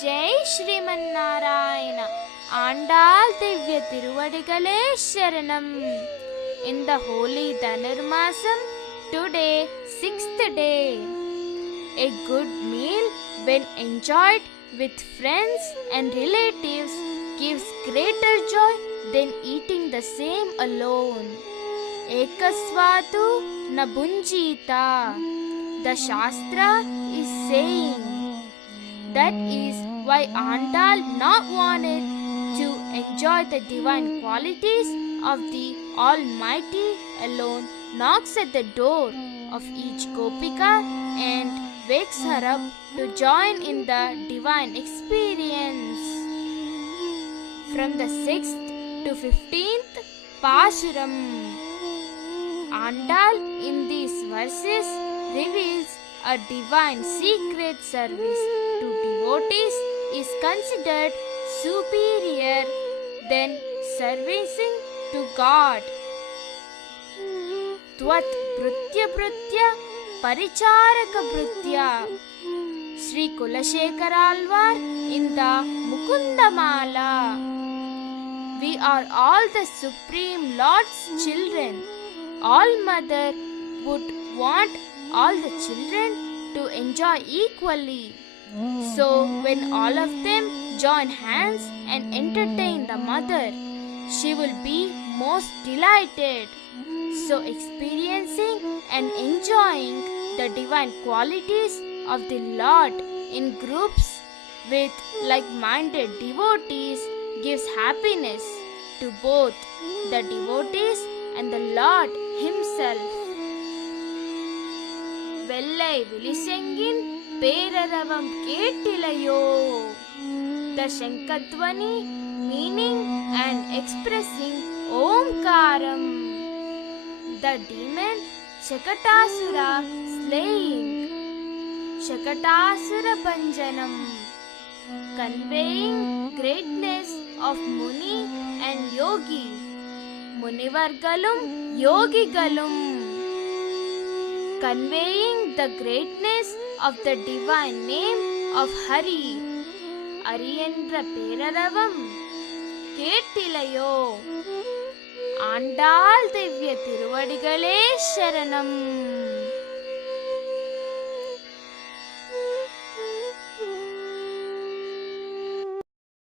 Jai Shriman Narayana. Andal Divya Tiruvadigalе Sharanam. In the holy Dhanurmasam, today, 6th day. A good meal, when enjoyed with friends and relatives, gives greater joy than eating the same alone. Ekasvatu na bunjita. The Shastra is saying. That is why Andal not wanted to enjoy the divine qualities of the Almighty alone, knocks at the door of each Gopika and wakes her up to join in the divine experience. From the 6th to 15th Pashuram, Andal in these verses reveals a divine secret service to devotees is considered superior than servicing to God. Tvat Brutya Brutya Paricharaka Brutya. Sri Kulashekara in the Mukundamala. We are all the Supreme Lord's children. All mother would want all the children to enjoy equally. So when all of them join hands and entertain the mother, she will be most delighted. So experiencing and enjoying the divine qualities of the Lord in groups with like-minded devotees gives happiness to both the devotees and the Lord Himself. வெள்ளை விழிசெங்கின் பேரரவம் கேட்டிலையோ. The Shankadvani meaning and expressing Omkaram. The demon Shakatasura slaying. Shakatasura Banjanam. Conveying greatness of Muni and Yogi. Munivargalum Yogigalum. Conveying the greatness of the divine name of Hari. Ariyendra Peraravam Kettilayo. Andal Divya Tiruvadigalе Sharanam.